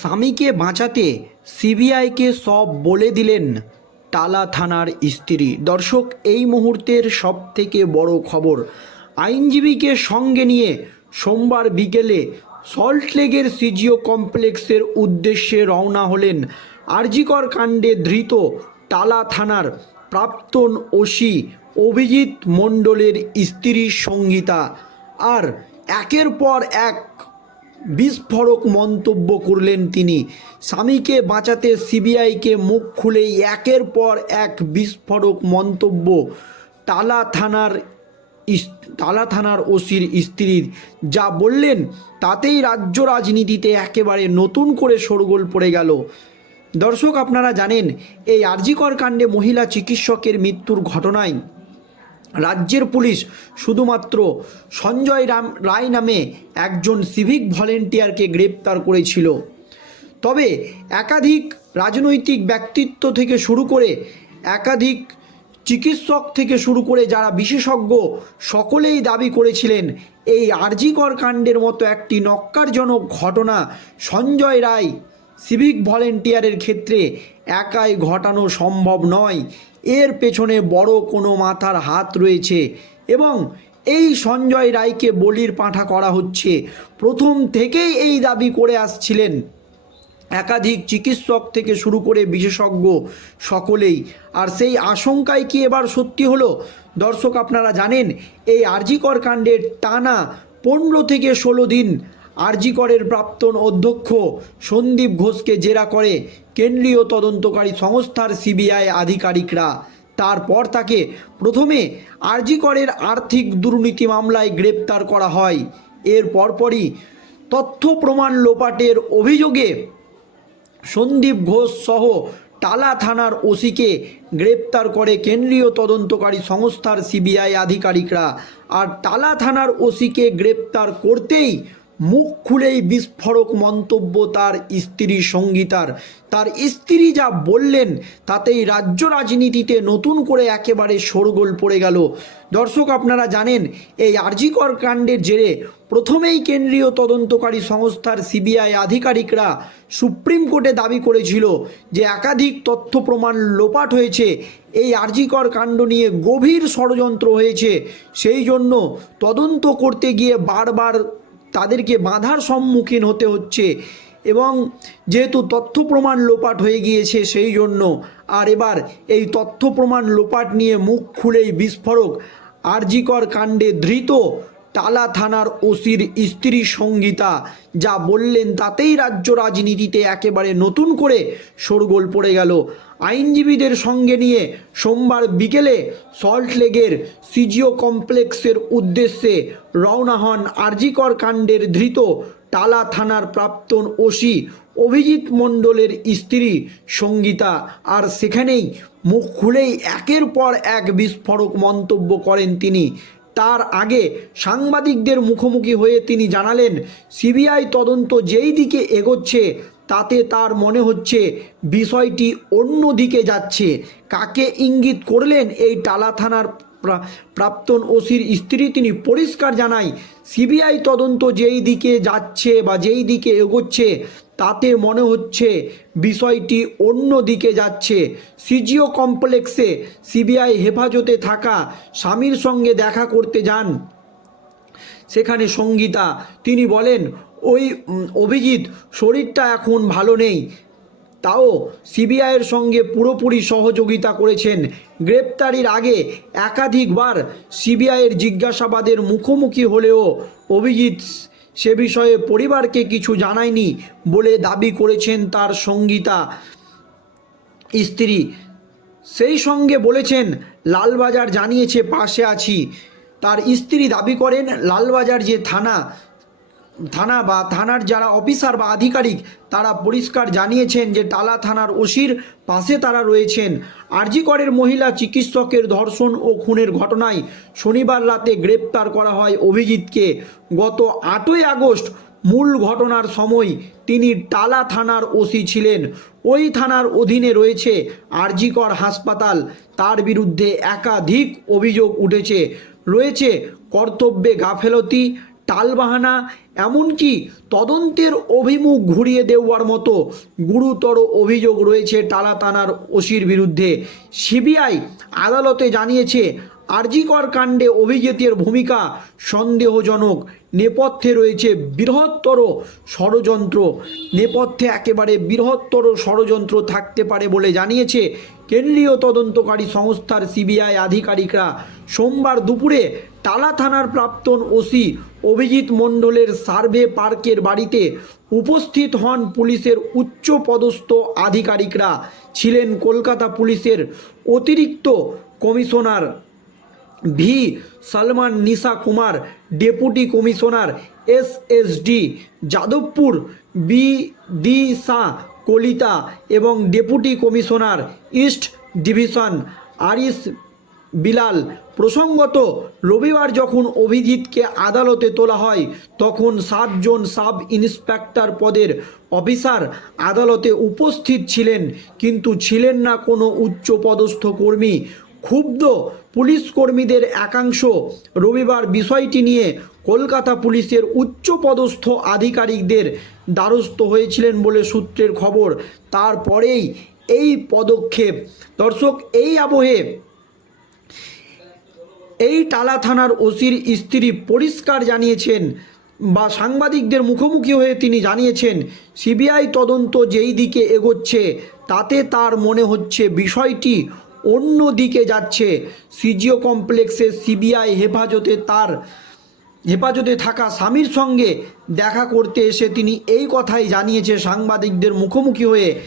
স্বামীকে বাঁচাতে সিবিআইকে সব বলে দিলেন টালা থানার স্ত্রী। দর্শক, এই মুহূর্তের সব থেকে বড় খবর, আইনজীবীকে সঙ্গে নিয়ে সোমবার বিকেলে সল্টলেগের সিজিও কমপ্লেক্সের উদ্দেশ্যে রওনা হলেন আরজিকর কাণ্ডে ধৃত টালা থানার প্রাক্তন ওসি অভিজিৎ মণ্ডলের স্ত্রী সঙ্গীতা। আর একের পর এক বিস্ফোরক মন্তব্য করলেন তিনি। স্বামীকে বাঁচাতে সিবিআইকে মুখ খুলেই একের পর এক বিস্ফোরক মন্তব্য। টালা থানার টালা থানার ওসির স্ত্রীর যা বললেন, তাতেই রাজ্য রাজনীতিতে একেবারে নতুন করে শোরগোল পড়ে গেল। দর্শক, আপনারা জানেন, এই আরজিকর কাণ্ডে মহিলা চিকিৎসকের মৃত্যুর ঘটনায় রাজ্যের পুলিশ শুধুমাত্র সঞ্জয় রাম রায় নামে একজন সিভিক ভলেন্টিয়ারকে গ্রেপ্তার করেছিল। তবে একাধিক রাজনৈতিক ব্যক্তিত্ব থেকে শুরু করে একাধিক চিকিৎসক থেকে শুরু করে যারা বিশেষজ্ঞ, সকলেই দাবি করেছিলেন, এই আরজিকর কাণ্ডের মতো একটি নক্কারজনক ঘটনা সঞ্জয় রায় সিভিক ভলেন্টিয়ারের ক্ষেত্রে একাই ঘটানো সম্ভব নয়। এর পেছনে বড় কোনো মাথার হাত রয়েছে এবং এই সঞ্জয় রায়কে বলির পাঁঠা করা হচ্ছে। প্রথম থেকেই এই দাবি করে আসছিলেন। একাধিক চিকিৎসক থেকে শুরু করে বিশেষজ্ঞ সকলেই। আর সেই আশঙ্কায় কি এবার সত্যি হলো? দর্শক আপনারা জানেন, এই আরজিকর কাণ্ডের টানা পনেরো থেকে ষোলো দিন আরজিকরের প্রাক্তন অধ্যক্ষ সন্দীপ ঘোষকে জেরা করে কেন্দ্রীয় তদন্তকারী সংস্থার সিবিআই আধিকারিকরা। তারপর তাকে প্রথমে আরজিকরের আর্থিক দুর্নীতি মামলায় গ্রেপ্তার করা হয়। এর পরপরই তথ্য প্রমাণ লোপাটের অভিযোগে সন্দীপ ঘোষ সহ টালা থানার ওসিকে গ্রেপ্তার করে কেন্দ্রীয় তদন্তকারী সংস্থার সিবিআই আধিকারিকরা। আর টালা থানার ওসিকে গ্রেপ্তার করতেই মুখ খুলেই বিস্ফোরক মন্তব্য তার স্ত্রী সঙ্গীতার। তার স্ত্রী যা বললেন, তাতেই রাজ্য রাজনীতিতে নতুন করে একেবারে শোরগোল পড়ে গেল। দর্শক, আপনারা জানেন, এই আরজিকর কাণ্ডের জেরে প্রথমেই কেন্দ্রীয় তদন্তকারী সংস্থার সিবিআই আধিকারিকরা সুপ্রিম কোর্টে দাবি করেছিল যে একাধিক তথ্য প্রমাণ লোপাট হয়েছে। এই আরজিকর কাণ্ড নিয়ে গভীর ষড়যন্ত্র হয়েছে। সেই জন্য তদন্ত করতে গিয়ে বারবার তাদেরকে বাধার সম্মুখীন হতে হচ্ছে। এবং যেহেতু তথ্য প্রমাণ লোপাট হয়ে গিয়েছে, সেই জন্য আর এবার এই তথ্য প্রমাণ লোপাট নিয়ে মুখ খুলেই বিস্ফোরক আরজিকর কাণ্ডে ধৃত টালা থানার ওসির স্ত্রী সঙ্গীতা, যা বললেন তাতেই রাজ্য রাজনীতিতে একেবারে নতুন করে শোরগোল পড়ে গেল। আইনজীবীদের সঙ্গে নিয়ে সোমবার বিকেলে সল্টলেগের সিজিও কমপ্লেক্সের উদ্দেশ্যে রওনা হন আরজিকর কাণ্ডের ধৃত টালা থানার প্রাক্তন ওসি অভিজিৎ মণ্ডলের স্ত্রী সঙ্গীতা। আর সেখানেই মুখ খুলেই একের পর এক বিস্ফোরক মন্তব্য করেন তিনি। তার আগে সাংবাদিকদের মুখোমুখি হয়ে তিনি জানালেন, সিবিআই তদন্ত যেই দিকে এগোচ্ছে তাতে তার মনে হচ্ছে বিষয়টি অন্য দিকে যাচ্ছে। কাকে ইঙ্গিত করলেন এই টালা থানার প্রা- প্রাক্তন ওসির স্ত্রী তিনি পরিষ্কার জানাই সিবিআই তদন্ত যেই দিকে যাচ্ছে বা যেই দিকে এগোচ্ছে, তাতে মনে হচ্ছে বিষয়টি অন্য দিকে যাচ্ছে। সিজিও কমপ্লেক্সে সিবিআই হেফাজতে থাকা স্বামীর সঙ্গে দেখা করতে যান। সেখানে সঙ্গীতা, তিনি বলেন ওই অভিজিৎ শরীরটা এখন ভালো নেই। তাও সিবিআইয়ের সঙ্গে পুরোপুরি সহযোগিতা করেছেন। গ্রেপ্তারির আগে একাধিকবার সিবিআইয়ের জিজ্ঞাসাবাদের মুখোমুখি হলেও অভিজিৎ সে বিষয়ে পরিবারকে কিছু জানায়নি বলে দাবি করেছেন তার সঙ্গীতা স্ত্রী। সেই সঙ্গে বলেছেন, লালবাজার জানিয়েছে, পাশে আছি। তার স্ত্রী দাবি করেন, লালবাজার যে থানা থানা বা থানার যারা অফিসার বা আধিকারিক, তারা পরিষ্কার জানিয়েছেন যে টালা থানার ওসির পাশে তারা রয়েছেন। আরজিকরের মহিলা চিকিৎসকের ধর্ষণ ও খুনের ঘটনায় শনিবার রাতে গ্রেপ্তার করা হয় অভিজিৎকে। গত আটই আগস্ট মূল ঘটনার সময় তিনি টালা থানার ওসি ছিলেন। ওই থানার অধীনে রয়েছে আরজিকর হাসপাতাল। তার বিরুদ্ধে একাধিক অভিযোগ উঠেছে। রয়েছে কর্তব্যে গাফেলতি, টালবাহানা এমনকি তদন্তের অভিমুখ ঘুরিয়ে দেওয়ার মতো গুরুতর অভিযোগ রয়েছে টালা থানার ওসির বিরুদ্ধে। সিবিআই আদালতে জানিয়েছে আরজিকর কাণ্ডে অভিজিতের ভূমিকা সন্দেহজনক। নেপথ্যে রয়েছে বৃহত্তর ষড়যন্ত্র। নেপথ্যে একেবারে বৃহত্তর ষড়যন্ত্র থাকতে পারে বলে জানিয়েছে কেন্দ্রীয় তদন্তকারী সংস্থার সিবিআই আধিকারিকরা। সোমবার দুপুরে টালা থানার প্রাক্তন ওসি অভিজিৎ মণ্ডলের সার্ভে পার্কের বাড়িতে উপস্থিত হন পুলিশের উচ্চ পদস্থ আধিকারিকরা। ছিলেন কলকাতা পুলিশের অতিরিক্ত commissioner V. Salman Nisha Kumar, deputy commissioner S S D Jadavpur, B. D. সা. কলিতা এবং deputy commissioner east division Aris Bilal, প্রসঙ্গত, রবিবার যখন অভিজিৎকে আদালতে তোলা হয়, তখন সাতজন সাব ইন্সপেক্টর পদের অফিসার আদালতে উপস্থিত ছিলেন, কিন্তু ছিলেন না কোনো উচ্চপদস্থ কর্মী। ক্ষুব্ধ পুলিশ কর্মীদের একাংশ রবিবার বিষয়টি নিয়ে কলকাতা পুলিশের উচ্চপদস্থ আধিকারিকদের দ্বারস্থ হয়েছিলেন বলে সূত্রের খবর। তারপরেই এই পদক্ষেপ। দর্শক, এই আবহে এই টালা থানার ওসির স্ত্রী পরিষ্কার জানিয়েছেন বা সাংবাদিকদের মুখোমুখি হয়ে তিনি জানিয়েছেন, সিবিআই তদন্ত যেই দিকে এগোচ্ছে, তাতে তার মনে হচ্ছে বিষয়টি অন্য দিকে যাচ্ছে। সিজিও কমপ্লেক্সে সিবিআই হেফাজতে তার হেফাজতে থাকা স্বামীর সঙ্গে দেখা করতে এসে তিনি এই কথাই জানিয়েছে সাংবাদিকদের মুখোমুখি হয়ে।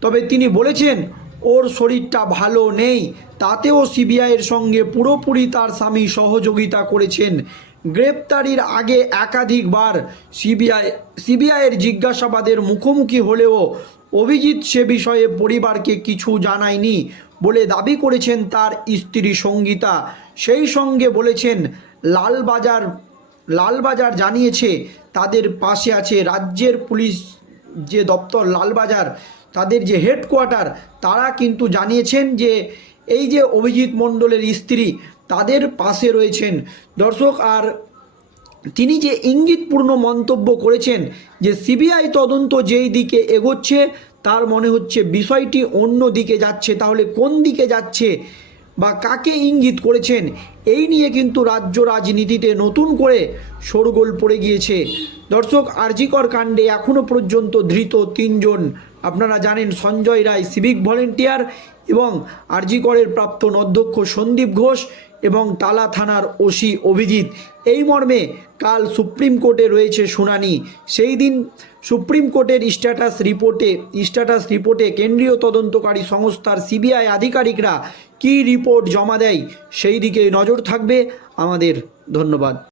তবে তিনি বলেছেন ওর শরীরটা ভালো নেই, তাতেও সিবিআইয়ের সঙ্গে পুরোপুরি তার স্বামী সহযোগিতা করেছেন। গ্রেপ্তারির আগে একাধিকবার সিবিআই, সিবিআইয়ের জিজ্ঞাসাবাদের মুখোমুখি হলেও অভিজিৎ সে বিষয়ে পরিবারকে কিছু জানায়নি বলে দাবি করেছেন তার স্ত্রী সঙ্গীতা। সেই সঙ্গে বলেছেন, লালবাজার লালবাজার জানিয়েছে, তাদের পাশে আছে রাজ্যের পুলিশ যে দপ্তর, লালবাজার তাদের যে হেডকোয়ার্টার তারা কিন্তু জানিয়েছেন যে এই যে অভিজিৎ মণ্ডলের স্ত্রী, তাদের পাশে রয়েছেন। দর্শক, আর তিনি যে ইঙ্গিতপূর্ণ মন্তব্য করেছেন যে সিবিআই তদন্ত যেই দিকে এগোচ্ছে, তার মনে হচ্ছে বিষয়টি অন্য দিকে যাচ্ছে। তাহলে কোন দিকে যাচ্ছে? বা কাকে ইঙ্গিত করেছেন? এই নিয়ে কিন্তু রাজ্য রাজনীতিতে নতুন করে শোরগোল পড়ে গিয়েছে। দর্শক, আরজিকর কাণ্ডে এখনও পর্যন্ত ধৃত তিনজন। আপনারা জানেন সঞ্জয় রায় সিভিক ভলেন্টিয়ার এবং আরজিকরের প্রাপ্তন অধ্যক্ষ সন্দীপ ঘোষ এবং তালা থানার ওসি অভিজিৎ। এই মর্মে কাল সুপ্রিম কোর্টে রয়েছে শুনানি। সেই দিন সুপ্রিম কোর্টের স্ট্যাটাস রিপোর্টে স্ট্যাটাস রিপোর্টে কেন্দ্রীয় তদন্তকারী সংস্থার সিবিআই আধিকারিকরা কী রিপোর্ট জমা দেয় সেই দিকে নজর থাকবে। আমাদের ধন্যবাদ।